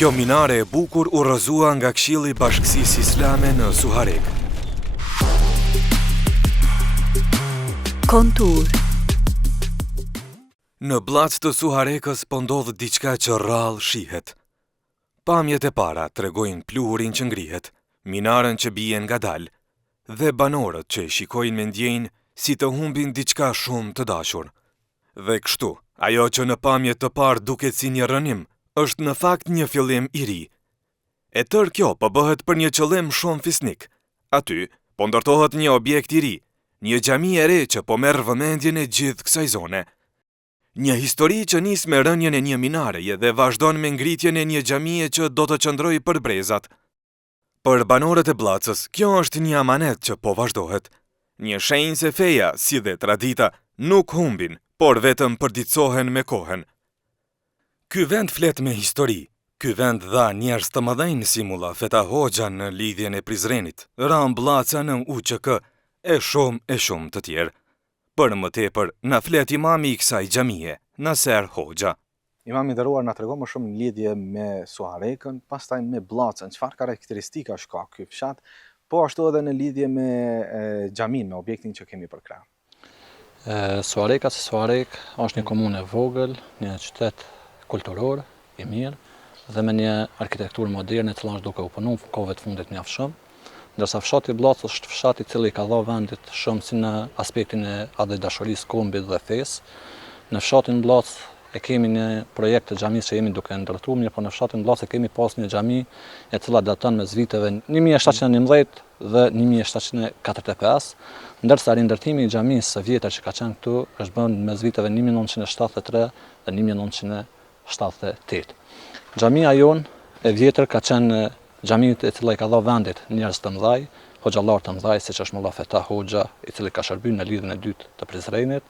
Kjo minare e bukur u rrëzua nga Këshilli i Bashkësisë Islame në Suharek. Kontur. Në bllac të Suharekës po ndodh diçka që rrallë shihet. Pamjet e para tregojnë pluhurin që ngrihet, minaren që bie ngadalë, dhe banorët që e shikojnë me ndjenjë si të humbin diçka shumë të dashur. Dhe kështu, ajo që në pamjet të parë duket si një rënim, është në fakt një fillim i ri. E tërë kjo po bëhet për një qëllim shumë fisnik. Aty po ndërtohet një objekt i ri, një xhami e re që po merr vëmendjen e gjithë kësaj zone. Një histori që nis me rënjen e një minareje dhe vazhdon me ngritjen e një xhamie që do të qëndrojë për brezat. Për banorët e Bllacës, kjo është një amanet që po vazhdohet. Një shenjë se feja, si dhe tradita, nuk humbin, por vetëm përditësohen me kohën. Ky vend flet me histori. Ky vend dha njerëz të mëdhenj si Mulla Feta Hoxha në lidhjen e Prizrenit, Ram Bllaca në UÇK e shumë të tjerë. Për më tepër, na flet imami i kësaj xhamie, Naser Hoxha. Imam i nderuar, na tregon më shumë në lidhje me Suharekën, pastaj me Bllacën, çfarë karakteristika ka ky fshat, po ashtu edhe në lidhje me xhamin, me objektin që kemi për krah. Suhareka si Suharek është një komunë e vogël, një qytet kulturor i mirë dhe me një arkitekturë moderne e cila është duke u punuar kohëve të fundit mjaft shumë, ndërsa fshati Bllacës është fshat i cili ka dhënë vendit shumë si në aspektin e dashurisë, kombit dhe fesë. Në fshatin Bllacë e kemi një projekt të xhamisë që jemi duke ndërtuar, mirë, por në fshatin Bllacë e kemi pas një xhami e cila daton mes viteve 1711 dhe 1745, ndërsa rindërtimi i xhamisë së vjetër që ka qenë këtu është bën mes viteve 1973 dhe 1978. Xhamia jon e vjetër ka qenë xhami e cila i ka dhënë vendit njerëz të mëdhaj, hoxhallar të mëdhaj, siç është Mulla Feta Hoxha, i cili ka shërbyer në lidhjen e dytë të Prizrenit,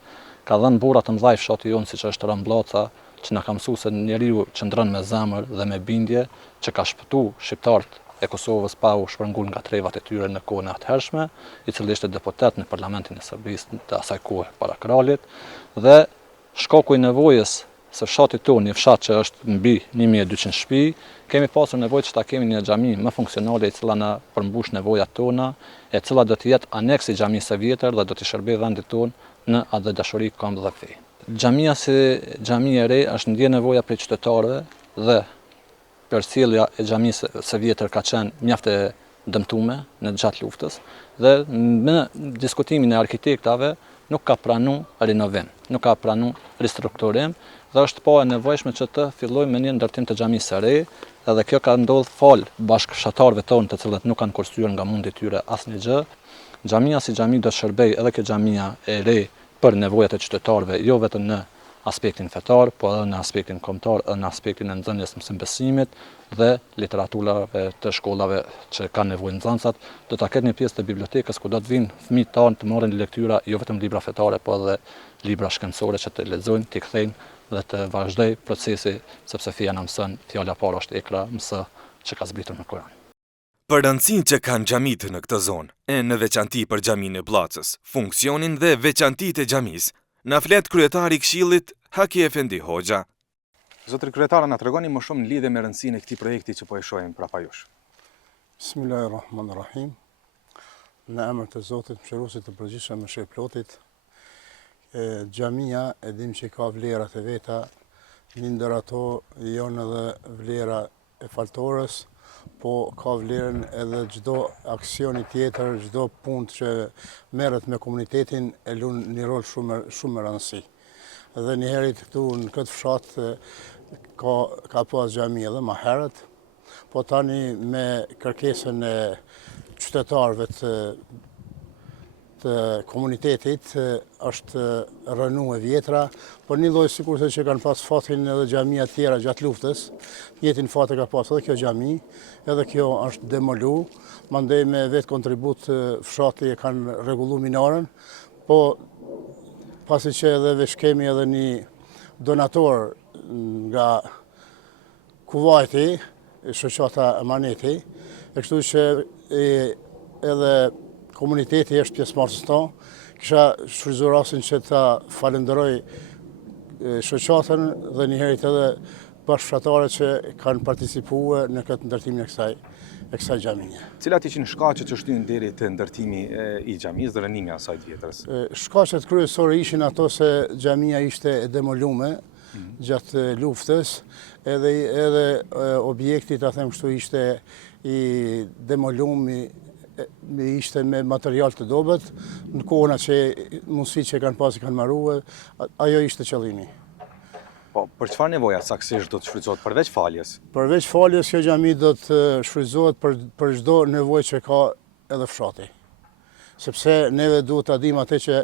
ka dhënë burra të mëdhaj fshati jon, siç është Ram Bllaca, që na ka mësuar se njeriu qëndron me zemër dhe me bindje, që ka shpëtuar shqiptarët e Kosovës pa u shpërngul nga trevat e tyre në kohën e atëhershme, i cili ishte deputet në parlamentin e Serbisë të asaj kohe para kralit, dhe shkaku i nevojës së fshatit tonë, një fshat që është mbi 1200 shtëpi, kemi pasur nevojë që ta kemi një xhami më funksionale e cila na përmbush nevojat tona, e cila do të jetë aneks i xhamisë së vjetër dhe do të shërbejë vendit tonë në atë dashuri, këmbë dhe fe. Xhamia si xhami e re është ndjen nevoja prej qytetarëve dhe përcjellja e xhamisë së vjetër ka qenë mjaft e dëmtuar në gjatë luftës dhe me diskutimin e arkitektave nuk ka pranuar rinovim, nuk ka pranuar ristrukturim dhe është po e nevojshme që të fillojmë me një ndërtim të xhamisë së re, edhe kjo ka ndodhur fal bashkëshortarëve tonë, të cilët nuk kanë kursyer nga mundi i tyre asnjë gjë. Xhamia si xhami do të shërbejë edhe kjo xhamia e re për nevojat e qytetarëve, jo vetëm në aspektin fetar, po edhe në aspektin kombëtar, edhe në aspektin e nxënjes së mësimbesimit dhe literaturave të shkollave që kanë nevojë nxënësat, do ta ketë një pjesë të bibliotekës ku do të vinë fëmijët tanë të marrin lektyra, jo vetëm libra fetare, po edhe libra shkencore që të lexojnë, të kthejnë dhe të vazhdoj procesi, sepse feja na mëson, fjala e parë është ikra, mëso që ka zbritur në Kur'an. Për rëndësinë që kanë xhamit në këtë zonë, e në veçanti për xhamin e Bllacës, funksionin dhe veçantitë e xhamisë, na flet kryetari i Këshillit Haki Efendi Hoxha. Zotri kryetare, na tregoni më shumë në lidhje me rëndësinë e këtij projekti që po e shohim prapa jush. Bismillahirrahmanirrahim. Në emër të Zotit, mëshiruesit të përgjithshëm, mëshirëplotit. Xhamia e dim që ka vlerat e veta, një ndër ato janë edhe vlera e faltorës, po ka vlerën edhe çdo aksioni tjetër, çdo punë që merret me komunitetin e lën një rol shumë rëndësi. Dhe një herët këtu në këtë fshat ka pas xhami edhe më herët, po tani me kërkesën e qytetarëve të komunitetit është rënu e vjetra, por një lloj sikurse që kanë pas fatin edhe xhamia të tjera gjatë luftës, njëjtin fat e ka pas edhe kjo xhami, edhe kjo është demolu, mandej me vetë kontribut fshati e kanë rregulluar minaren, po pasi që edhe veç kemi edhe një donator nga Kuvajti, shoqata Emaneti, e kështu që edhe komuniteti është pjesëmarrës tonë, kisha shfrytzuar rastin që ta falenderoj shoqatën dhe njëherët edhe bashkëfshatare që kanë participuar në këtë ndërtimin e kësaj xhamie. Cilat ishin shkaqet që shtyn deri te ndërtimi i xhamisë dhe rënimi i asaj të vjetërës? Shkaqet kryesore ishin ato se xhamia ishte e demoluar gjatë luftës, edhe objekti, ta them kështu, ishte i demoluar, ishte me material të dobët, në kohën që mundësi që kanë pasi kanë marruar, ajo ishte qëllimi. Po, për çfarë nevoja saktësisht do të shfrytëzohet përveç faljes? Përveç faljes, kjo xhami do të shfrytëzohet për çdo nevojë që ka edhe fshati. Sepse neve duhet ta dimë atë që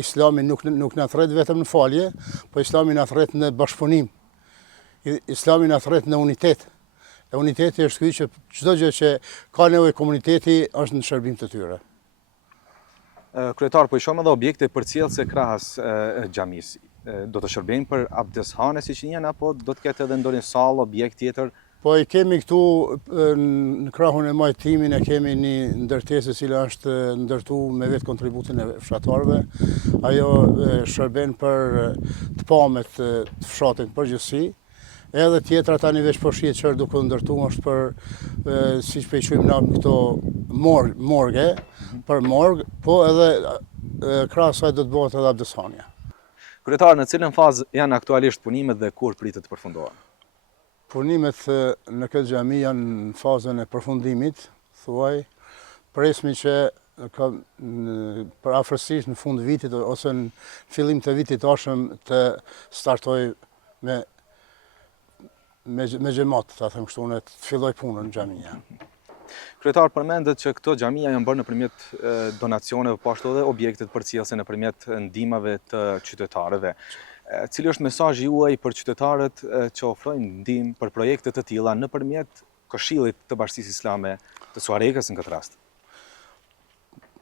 Islami nuk na thret vetëm në falje, po Islami na thret në bashkëpunim. Islami na thret në unitet. E uniteti është ky që çdo gjë që ka nevojë komuniteti është në shërbim të tyre. Kryetar, po i shohim edhe objekte përcjellëse krahas xhamisë. Do të shërbejnë për abdeshane siç njën, apo do të ketë edhe ndonjë sallë, objekt tjetër? Po i kemi këtu në krahun e majtimin, e kemi një ndërtesë e cila është ndërtuar me vetë kontributin e fshatarëve. Ajo shërben për të pamet të fshatit përgjithësi. Edhe tjetra tani veç po shihet që duke ndërtuar është për, siç po i quajmë na këto morge, për morg, po edhe krahas asaj do të bëhet edhe abdesania. Kryetar, në cilën fazë janë aktualisht punimet dhe kur pritet të përfundohen? Punimet në këtë xhami janë në fazën e përfundimit, thuaj, presmi që për afërsisht në fund vitit ose në fillim të vitit ardhshëm të startoj me xhamat, ta them kështu, të filloj punën në xhamia. Kryetar, përmendet që këto xhamia janë bërë nëpërmjet donacioneve, po ashtu edhe objektet përcjellëse nëpërmjet ndihmave të qytetarëve. Cili është mesazhi juaj për qytetarët që ofrojnë ndihmë për projekte të tilla nëpërmjet Këshillit të Bashkisë Islame të Suarekës në këtë rast?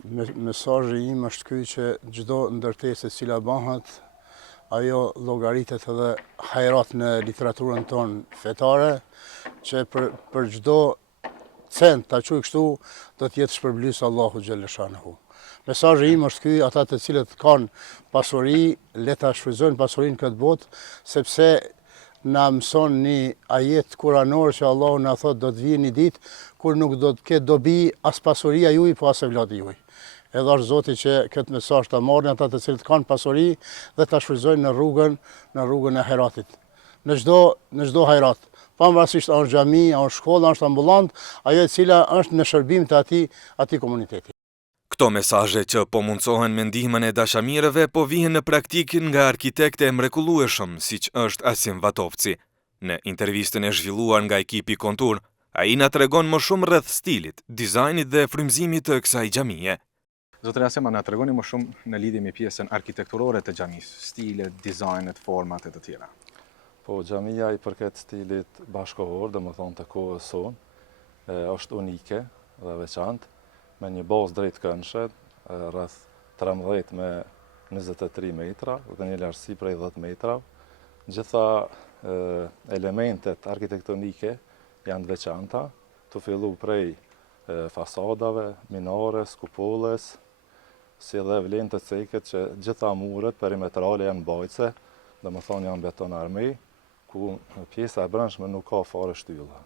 Mesazhi im është ky që çdo ndërtesë e cila bëhet, ajo llogaritet edhe hajrat në literaturën tonë fetare, që për çdo cent, ta quaj kështu, do të jetë shpërblys Allahu xhelle shanehu. Mesazhi im është ky, ata të cilët kanë pasuri, le ta shfrytëzojnë pasurinë këtë botë, sepse na mëson një ajet kuranor që Allahu na thotë do të vijë një ditë kur nuk do të ketë dobi as pasuria juaj, po as evladi juaj. Edhe është Zoti që këtë mesazh ta marrin ata të cilët kanë pasuri dhe ta shfrytëzojnë në rrugën e hajratit. Në çdo hajrat. Pavarësisht a është xhami, a është shkolla, a është ambulant, ajo e cila është në shërbim të atij komuniteti. Këto mesazhe që po mundsohen me ndihmën e dashamirëve po vihen në praktikë nga arkitekte e mrekullueshëm siç është Asim Vatovci. Në intervistën e zhvilluar nga ekipi Kontur, ai na tregon më shumë rreth stilit, dizajnit dhe frymëzimit të kësaj xhamie. Zotëri Asema, na tregoni më shumë në lidhje me pjesën arkitekturore të xhamisë, stilet, dizajnet, format e të tjera. Po, xhamia i përket stilit bashkohor, domethënë të kohës sonë, është unike dhe veçantë, me një bazë drejt këndshë, rreth 13 me 23 metra dhe një lartësi prej 10 metra. Gjitha elementet arkitektonike janë veçanta, të fillu prej fasadave, minores, kupolles, si edhe vlen të ceket që gjitha muret perimetrale janë mbajtëse, domethënë janë beton armi, ku pjesa e brendshme nuk ka fare shtylla.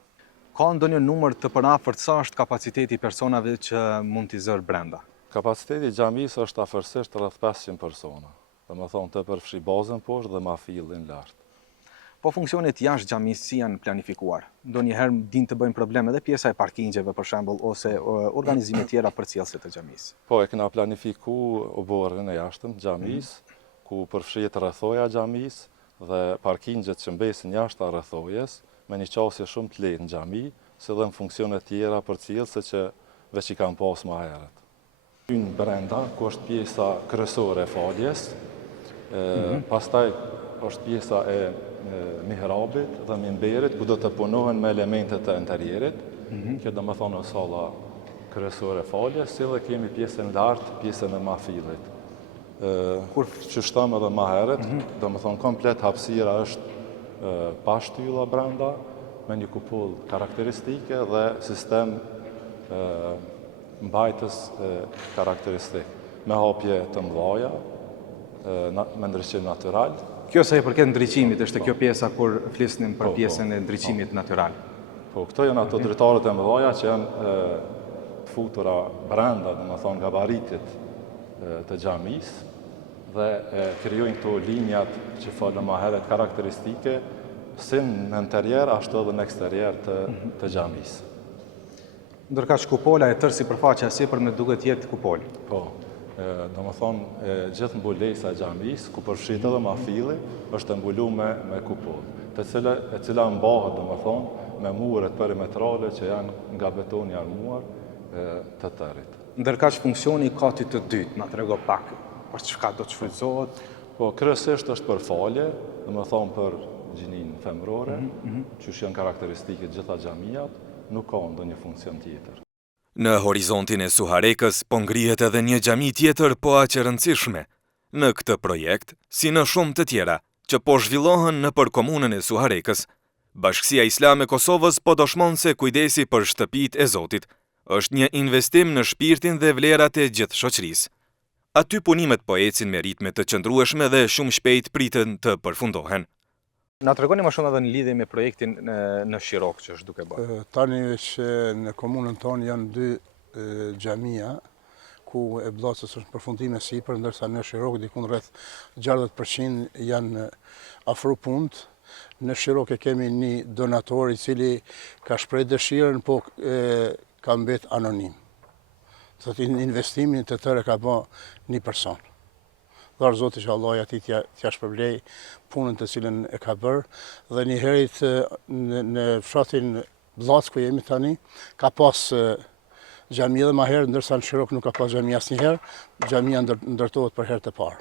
Ka ndonjë numër të përafërt sa është kapaciteti i personave që mund t'i zërë brenda? Kapaciteti i xhamisë është afërsisht rreth 500 persona, domethënë të përfshi bazën poshtë dhe mafillin lart. Po funksionet jashtë xhamisë si janë planifikuar? Ndonjëherë din të bëjnë probleme edhe pjesa e parkingjeve për shembull ose organizime tjera përcjellëse të xhamisë. Po e kena planifikuar oborrin e jashtëm të xhamisë, ku përfshihet rrethoja e xhamisë dhe parkingjet që mbesin jashtë rrethojes, me një qasje shumë të lehtë në xhami, si dhe në funksione tjera përcjellëse që veç i kanë pas më herët. Në brenda, ku është pjesa kryesore e faljes, pastaj është pjesa e mihrabit dhe minberit, ku do të punohen me elementet të interierit, kjo do më thonë salla kryesore e faljes, si dhe kemi pjesën lartë, pjesën e mafillit. Kur që shtëm edhe më herët, do më thonë komplet hapësira është pa shtylla brenda, me një kupull karakteristike dhe sistem mbajtës karakteristik, me hapje të mdhaja, me ndryshim natyral Kjo sa i përket ndriçimit, është kjo pjesa kur flisnim për pjesën e ndriçimit natyral. Po, këto janë ato dritarët e mëdhaja që janë të futura brenda, domethënë gabaritit të xhamisë dhe krijojnë këto linjat që folëm më herët karakteristike si në interior ashtu edhe në eksterior të xhamisë. Ndërkaq kupola e tërë sipërfaqja sipër me duket jetë kupol. Po, domethënë gjithë mbulesa e xhamisë, ku përfshihet edhe mafilli, është e mbuluar me kupol, e cila mbahet domethënë me muret perimetrale që janë nga betoni armuar të tërit. Ndërkaq funksioni i katit të dytë, na trego pak për çka do të shfrytëzohet. Po, kryesisht është për falje, domethënë për gjinin femërore, që janë karakteristike gjitha xhamijat, nuk ka ndonjë funksion tjetër. Në horizontin e Suharekës po ngrihet edhe një xhami tjetër po aq e rëndësishme. Në këtë projekt, si në shumë të tjera, që po zhvillohen nëpër komunën e Suharekës, Bashkësia Islame e Kosovës po dëshmon se kujdesi për shtëpitë e Zotit është një investim në shpirtin dhe vlerat e gjithë shoqërisë. Aty punimet po ecin me ritme të qëndrueshme dhe shumë shpejt priten të përfundohen. Na tregoni më shumë edhe në lidhje me projektin në Shirok që është duke bërë. Tani që në komunën tonë janë 2 xhamia ku e bllocës është përfundime sipër, ndërsa në Shirok dikun rreth 60% janë afro punët. Në Shirok e kemi një donator i cili ka shpreh dëshirën, po ka mbet anonim. Thotë investimin të tërë ka bë një person. Dhe Zoti që Allah ati t'ja shpërblej punën të cilën e ka bërë, dhe një herit në fshatin Bllac ku jemi tani, ka pas xhami edhe më herë, ndërsa në Shirok nuk ka pas xhami asnjëherë, xhamia ndërtohet për herë të parë.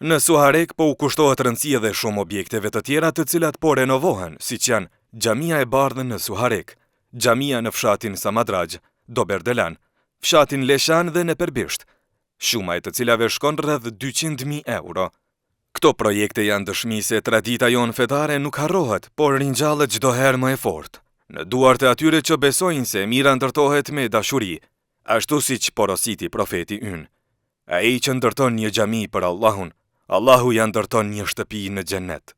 Në Suharek po u kushtohet rëndësi edhe shumë objekteve të tjera të cilat po renovohen, siç janë xhamia e bardhën në Suharek, xhamia në fshatin Samadragj, Doberdelan, fshatin Leshan dhe në Perbisht, shuma e të cilave shkon rreth 200.000 euro. Këto projekte janë dëshmi se tradita jonë fetare nuk harrohet, por ringjallet çdo herë më e fortë, në duart e atyre që besojnë se mira ndërtohet me dashuri, ashtu siç porositi profeti ynë. Ai që ndërton një xhami për Allahun, Allahu ja ndërton një shtëpi në xhennet.